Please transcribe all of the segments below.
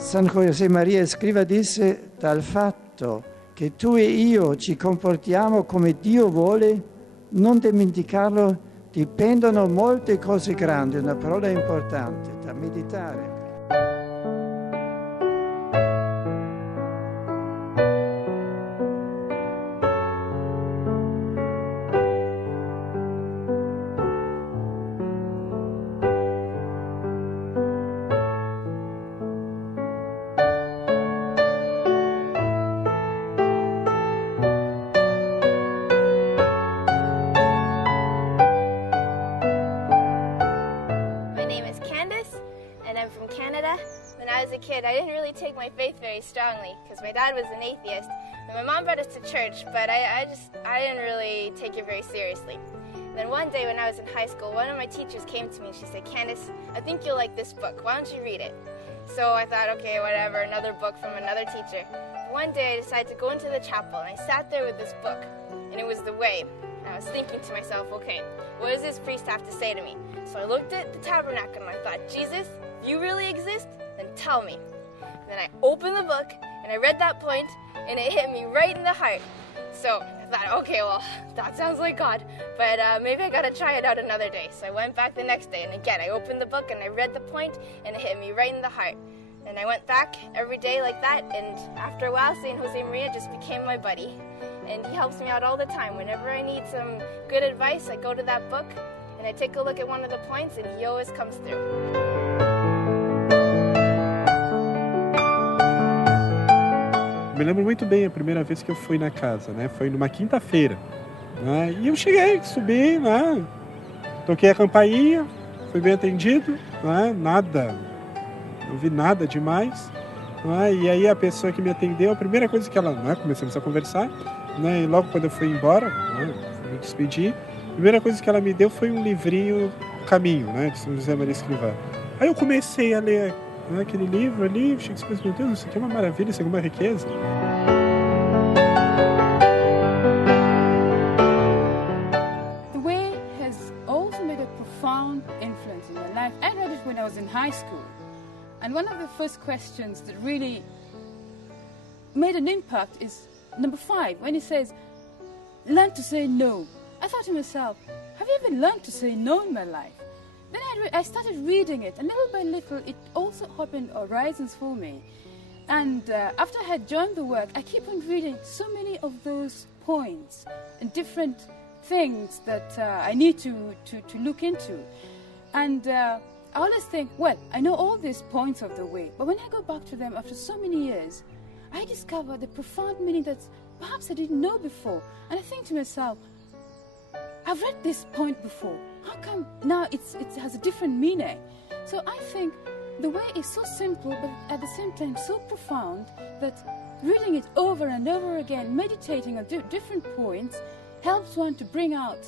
San Josemaria scriva disse: dal fatto che tu e io ci comportiamo come Dio vuole, non dimenticarlo, dipendono molte cose grandi, una parola importante da meditare. I didn't really take my faith very strongly because my dad was an atheist and my mom brought us to church, but I didn't really take it very seriously. Then one day when I was in high school, one of my teachers came to me and she said, "Candace, I think you'll like this book. Why don't you read it?" So I thought, okay, whatever, another book from another teacher. One day I decided to go into the chapel and I sat there with this book and it was The Way. And I was thinking to myself, okay, what does this priest have to say to me? So I looked at the tabernacle and I thought, Jesus, if you really exist, then tell me. Then I opened the book and I read that point and it hit me right in the heart. So I thought, okay, well, that sounds like God, but maybe I gotta try it out another day. So I went back the next day and again I opened the book and I read the point and it hit me right in the heart. And I went back every day like that, and after a while Saint Josemaria just became my buddy. And he helps me out all the time. Whenever I need some good advice, I go to that book and I take a look at one of the points and he always comes through. Me lembro muito bem a primeira vez que eu fui na casa, né? Foi numa quinta-feira, né? E eu cheguei, subi, né? Toquei a campainha, fui bem atendido, né? Nada, não vi nada demais, né? E aí a pessoa que me atendeu, a primeira coisa que ela, né? Começamos a conversar, né? E logo quando eu fui embora, né? Me despedi, a primeira coisa que ela me deu foi um livrinho Caminho, né? De São Josemaria Escrivá. Aí eu comecei a ler aquele livro ali, eu cheguei e pensei, meu Deus, isso aqui é uma maravilha, isso é uma riqueza. The Way has also made a profound influence in my life. I read it when I was in high school. And one of the first questions that really made an impact is number 5, when it says, learn to say no. I thought to myself, have you ever learned to say no in my life? Then I started reading it, and little by little, it also opened horizons for me. And after I had joined the work, I keep on reading so many of those points and different things that I need to look into. And I always think, well, I know all these points of the way, but when I go back to them after so many years, I discover the profound meaning that perhaps I didn't know before. And I think to myself, I've read this point before. How come now it has a different meaning? So I think the way is so simple, but at the same time so profound that reading it over and over again, meditating on different points, helps one to bring out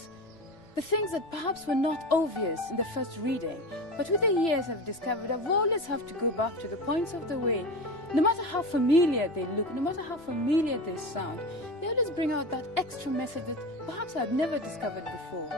the things that perhaps were not obvious in the first reading. But with the years I've discovered I've always have to go back to the points of the way. No matter how familiar they look, no matter how familiar they sound, they always bring out that extra message that perhaps I've never discovered before.